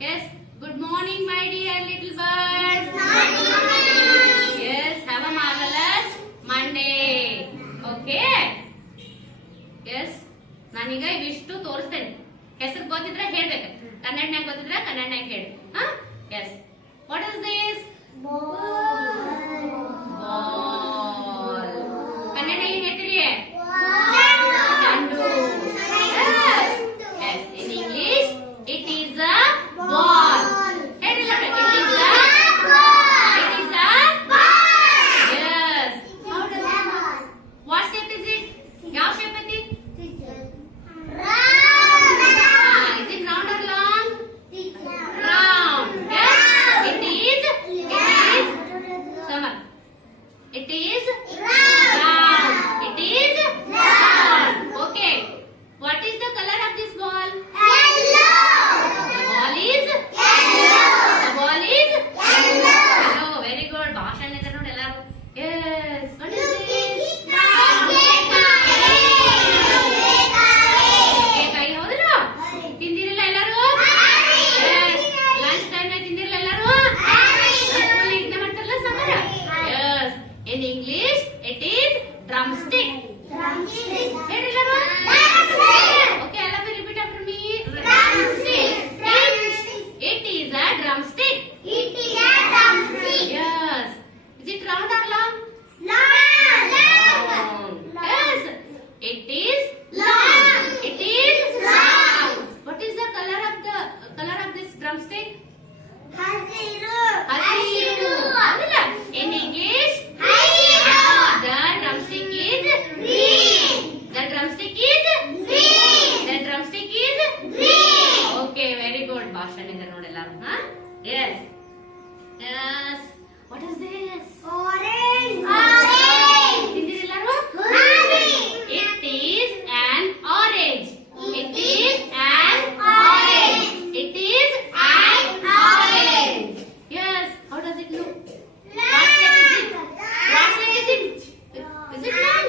Yes. Good morning, my dear little birds. Yes. Have a marvelous Monday. Okay. Yes. ನಾನೀಗ ಇವಿಷ್ಟು ತೋರಿಸ್ತೇನೆ. ಹೆಸರು ಗೊತ್ತಿದ್ರೆ ಹೇಳ್ಬೇಕು. ಕನ್ನಡನಾಗ ಗೊತ್ತಿದ್ರೆ ಕನ್ನಡನಾಗ ಹೇಳಿ. Yes. What is this? Ball. ಕನ್ನಡದಲ್ಲಿ ಹೇಳ್ತೀರಿ? ಚೆಂಡು. Yes. In English, it is a ball. ಹೇಳಿಲ್ಲ it is a ball. It is a ball. Yes. How does it? What shape is it? ಯಾವ shape ಐತಿ? Round. Is it round or long? Round. Yes. It is. Summer. It is round. It is round. Okay. What is the color of this ball? Yellow. The ball is yellow. The ball is yellow. Yellow. Very good. ಭಾಷಣ ಇದೆ ನೋಡಿ ಎಲ್ಲರೂ. Yes. What is this? ನುಗ್ಗೆಕಾಯಿ ಹೌದಲ್ಲ? ತಿಂದಿರಲ್ಲ ಎಲ್ಲರೂ? Yes. Lunch time ನಲ್ಲಿ ತಿಂದಿರಲ್ಲ ಎಲ್ಲರೂ? School ಇದನ್ನ ಮಾಡ್ತಾರಲ್ಲ ಸಮರ? Yes. In English, it is drumstick. Drumstick. ಹೇಳಿ ಎಲ್ಲರೂ? Okay, all of you repeat after me. Drumstick. It is a drumstick. It is a drumstick. Yes. Is it round or long? Long. Yes. It is long. It is long. What is the color of this drumstick? Hasiru. ಹೌದಲ್ಲ? In English, the drumstick is green. The drumstick is green. The drumstick is green. Okay, very good. ಭಾಷಣ ಇದೆ ನೋಡಿ ಎಲ್ಲರೂ. Yes. Yes. What is this? Orange. ತಿಂದಿರಿ ಎಲ್ಲರೂ? It is an orange. It is an orange. It is an orange. Yes. How does it look? What shape is it? What shape is it? Is it long?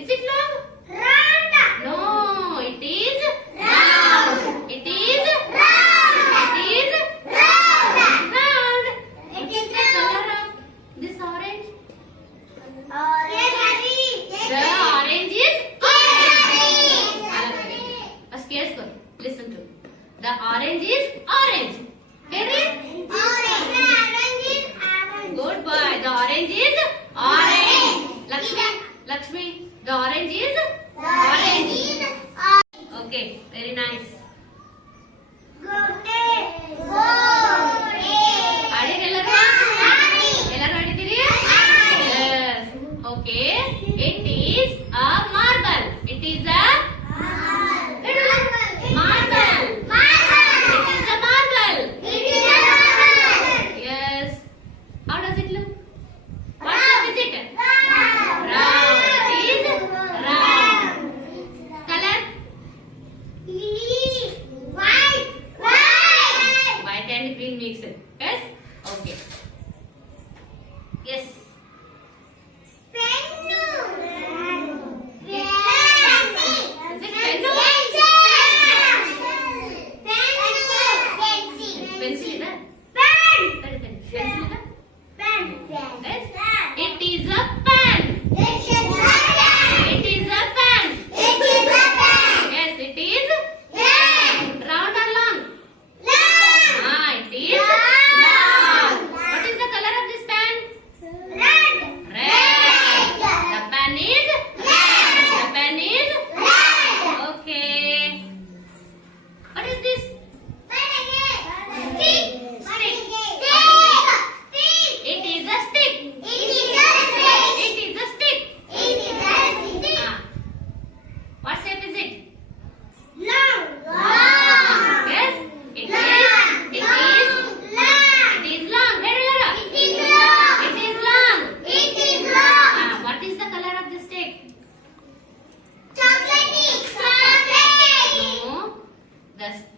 Is it long? Round. No, it is round. It is round. It is round. Round. What is the color of this orange? The orange is orange. First ಕೇಳಿಸ್ಕೊ. Listen to. The orange is orange. ಹೇಳಿ? Good boy. The orange is orange. Lakshmi. The orange is orange. Okay. Very nice. ಹಾಡಿರೆಲ್ಲರೂ? ಎಲ್ಲರೂ ಹಾಡಿದ್ದೀರಿ? Yes. Okay. It is a marble. It is a marble. It is a marble. Yes. How does it look? What shape is it? Round. It is round. Color? White and green mixed. Yes? Okay. Yes. Is it pennu? Pencil ಇದೆ? ಸರಿ. Pencil ಇದೆ? Yes. It is a pen. It is a pen. Yes, it is round or long? It is long. What is the color of this pen? Red. The pen is red. The pen is red. Okay. What is this? Stick. It is a stick. It is a stick. What shape is it? Long. Yes. It is long. It is long. Very long. It is long. What is the color of the stick? Chocolate. No.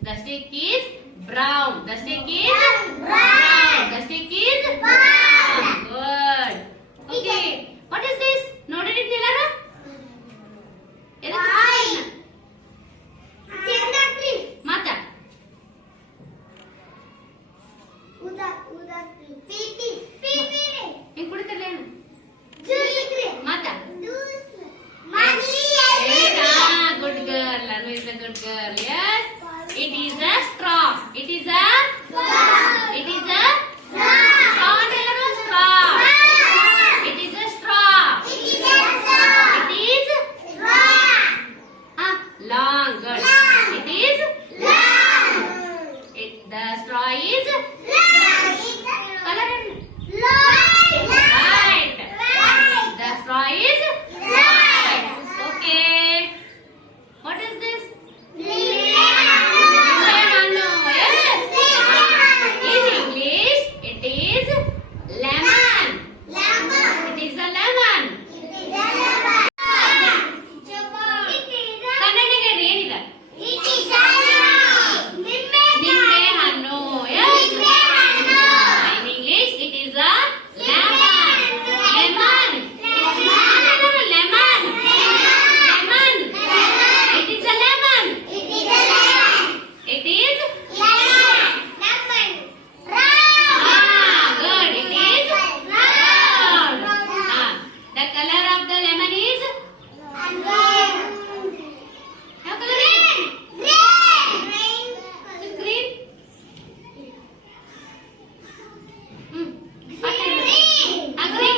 The stick is brown. The stick is brown. The stick is brown. Good. Okay. What is this? ನೋಡಿರಿ ಎಲ್ಲರೂ? ಮತ್ತ ಹಿಂಗ್ ಕುಡಿತಿರ್ಲ ಏನು ಮತ್ತ good girl Anu is a good girl yes it is a straw it is a straw ಎಲ್ಲರೂ straw it is a straw it is long good it is the straw is color right the straw is right okay what is this lemon yes in English it is lemon it is a lemon ಕನ್ನಡಿಗೆ ಏನಿದೆ ನಿಂಬೆ ಹಣ್ಣು yes in English it is a lemon lemon lemon it is a lemon it is good it is round the color of the lemon is how color is green green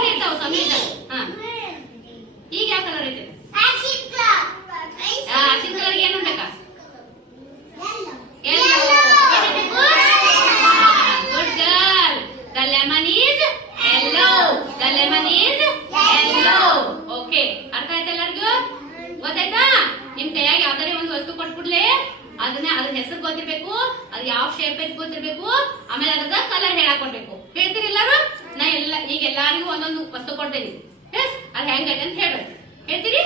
ಇರ್ತಾವ ಸಮೀದ ಈಗ ಯಾವ colour ಐತೆ ಅರ್ಶಿನ colour ಏನು ಬೇಕಾ good girl the lemon is yellow the lemon is yellow okay ಅರ್ಥ ಆಯ್ತಾ ಎಲ್ಲರಿಗೂ ಗೊತ್ತಾಯ್ತಾ ನಿಮ್ ಕೈಯಾಗ ಯಾವ್ದಾರೆ ಒಂದು ವಸ್ತು ಕೊಟ್ಬಿಡ್ಲೆ ಅದ್ರ ಹೆಸರು ಗೊತ್ತಿರ್ಬೇಕು ಅದು ಯಾವ ಶೇಪ್ ಐತಿ ಗೊತ್ತಿರ್ಬೇಕು ಆಮೇಲೆ ಅದ್ರದ ಕಲರ್ ಹೇಳಕ್ ಕೊಡ್ಬೇಕು ಹೇಳ್ತೀರಿ ಎಲ್ಲಾರು ನಾ ಈಗ ಎಲ್ಲಾರಿಗೂ ಒಂದೊಂದು ವಸ್ತು ಕೊಡ್ತೇನೆ ಎಸ್ ಅದು ಹೆಂಗೈತೆ ಅಂತ ಹೇಳ್ಬೇಕು ಹೇಳ್ತೀರಿ